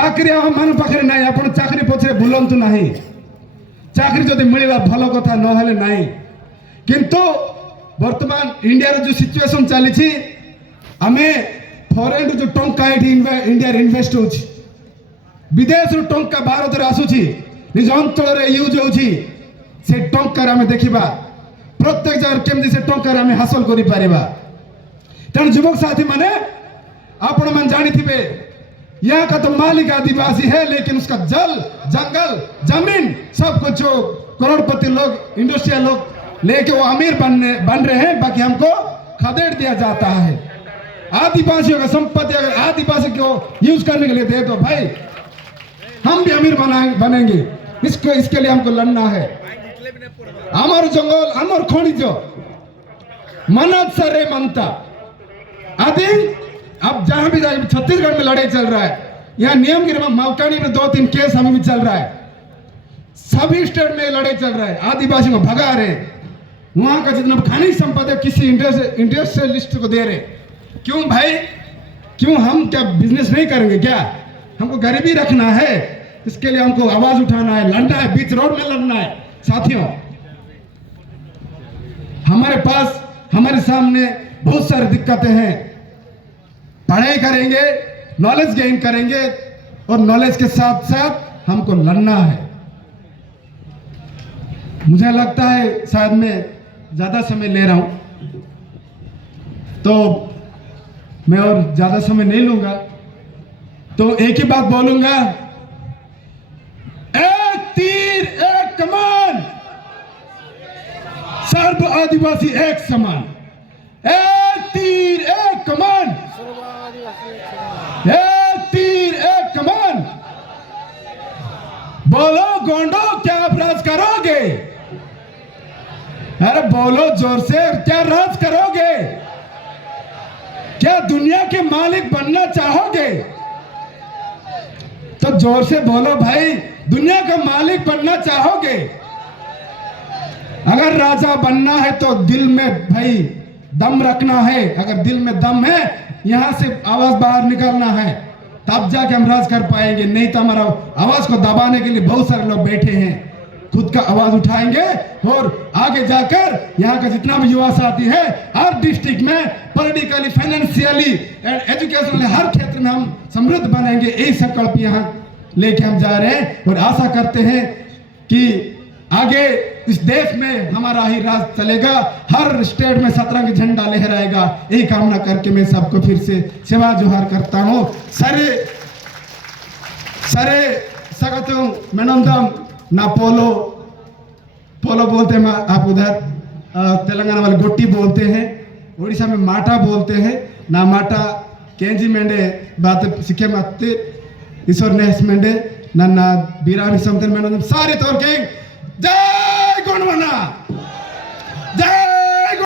चाकरी मन पाखे ना आप चाकरी पछे बुलंतु ना चाकरी जदि मिलवा भल कथा नहेले नहीं किंतु वर्तमान इंडिया जो सिचुएशन चली आमे फॉरेन जो टंका इंडिया इन्वेस्ट हो विदेश टंका भारत आसूची निज अंचल यूज होची से टंकार आमे देखिबा प्रत्येक जगह केमती से टंकार आमे हासिल करि परिबा तेणु युवक साथी माने आपण मन जानी थिबे यहाँ का तो मालिक आदिवासी है लेकिन उसका जल जंगल जमीन सब कुछ जो करोड़पति लोग इंडस्ट्रियल लोग लेके वो अमीर बन रहे हैं बाकी हमको खदेड़ दिया जाता है। आदिवासियों का संपत्ति अगर आदिवासी को यूज करने के लिए दे तो भाई हम भी अमीर बनेंगे इसके लिए हमको लड़ना है। अमर जंगल अमर खनिज मनत सरे मनता आदि अब जहां भी जाए छत्तीसगढ़ में लड़ाई चल रहा है यहाँ नियम गिरी मलकानी में 2-3 केस अभी भी चल रहा है सभी स्टेट में लड़ाई चल रहा है आदिवासी को भगा रहे वहां का जितना खनिज संपदा किसी इंडस्ट्रियलिस्ट को दे रहे क्यों भाई क्यों हम क्या बिजनेस नहीं करेंगे क्या हमको गरीबी रखना है इसके लिए हमको आवाज उठाना है लड़ना है बीच रोड में लड़ना है। साथियों हमारे पास हमारे सामने बहुत सारी दिक्कतें हैं पढ़ाई करेंगे नॉलेज गेन करेंगे और नॉलेज के साथ साथ हमको लड़ना है। मुझे लगता है शायद मैं ज्यादा समय ले रहा हूं तो मैं और ज्यादा समय नहीं लूंगा तो एक ही बात बोलूंगा एक तीर एक कमान सर्व आदिवासी एक समान एक तीर एक कमान एक तीर एक कमान बोलो गोंडो क्या आप राज करोगे अरे बोलो जोर से क्या राज करोगे क्या दुनिया के मालिक बनना चाहोगे तो जोर से बोलो भाई दुनिया का मालिक बनना चाहोगे अगर राजा बनना है तो दिल में भाई दम रखना है अगर दिल में दम है यहां से आवाज बाहर निकालना है तब जाके हम राज कर पाएंगे नहीं तो हमारा आवाज को दबाने के लिए बहुत सारे लोग बैठे हैं खुद का आवाज उठाएंगे और आगे जाकर यहाँ का जितना भी युवा साथी है हर डिस्ट्रिक्ट में पॉलिटिकली फाइनेंशियली एजुकेशनली हर क्षेत्र में हम समृद्ध बनेंगे यही संकल्प यहाँ लेके हम जा रहे हैं और आशा करते हैं कि आगे इस देश में हमारा ही राज चलेगा हर स्टेट में 17 का झंडा लहराएगा यही कामना करके मैं सबको फिर से सेवा जोहार करता हूँ। सरे सरे सगतों मेनंदम ना पोलो पोलो बोलते हैं आप उधर तेलंगाना वाले गोट्टी बोलते हैं उड़ीसा में माटा बोलते हैं ना माटा केंजी मेंडे बात सीखे माते ईश्वर नेस मेंडे नन्ना बीरानी समतन मेनंदम सारे तोर के जय गोंडवाना जय